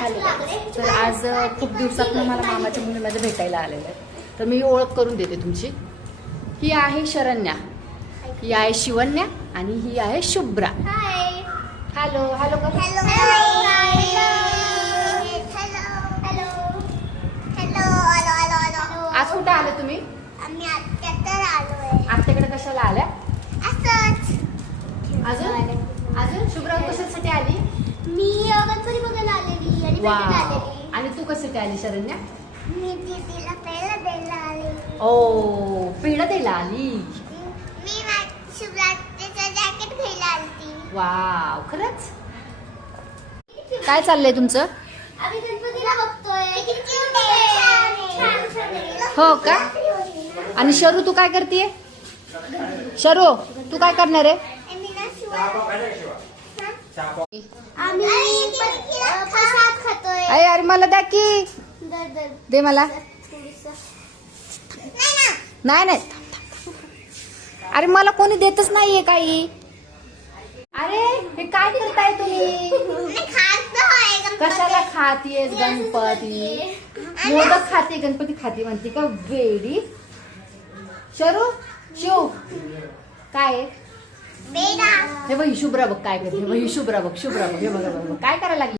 Hello. तर आज खूप दिवसातून मला मामाच्या मुली माझ्या भेटायला आलेल्या आहेत. तर मी ओळख करून देते तुमची. ही आहे शरण्या, ही आहे शिवन्या आणि ही आहे शुभ्रा. हॅलो हॅलो कर. आज कुठे आले तुम्ही? आत्याकडे कशाला आल्या? अजून अजून शुभ्रा कशासाठी आली? मी गणपती बघायला आलेली आणि वा. भेटायला आलेली. आणि तू कशासाठी आली शरण्या? मी दीदीला पहिला द्यायला आलेली. ओ, पेढा द्यायला आली. मी शुभ्राचं जॅकेट घ्यायला आलती. वाव, खरंच? काय चाललंय तुमचं? आम्ही गणपतीला बघतोय. किती क्यूट आहे. छान आहे. हो का? आणि शरू तू काय करतेय? शरू तू काय करणार आहे? आम्ही प्रसाद खातोय. अरे अरे मला द्या की. दे मला. नाही नाही, अरे मला कोणी देतच नाहीये काही. अरे हे काय करताय तुम्ही? कशाला खातीयेस गणपती? मोदक खाते गणपती खाते म्हणते का वेडी? शरू शिव काय आहे? हे बघ शुभ्रा बघ काय करते. हे बघ शुभ्रा बघ, शुभ्रा बघ, हे बघ काय करायला लागली.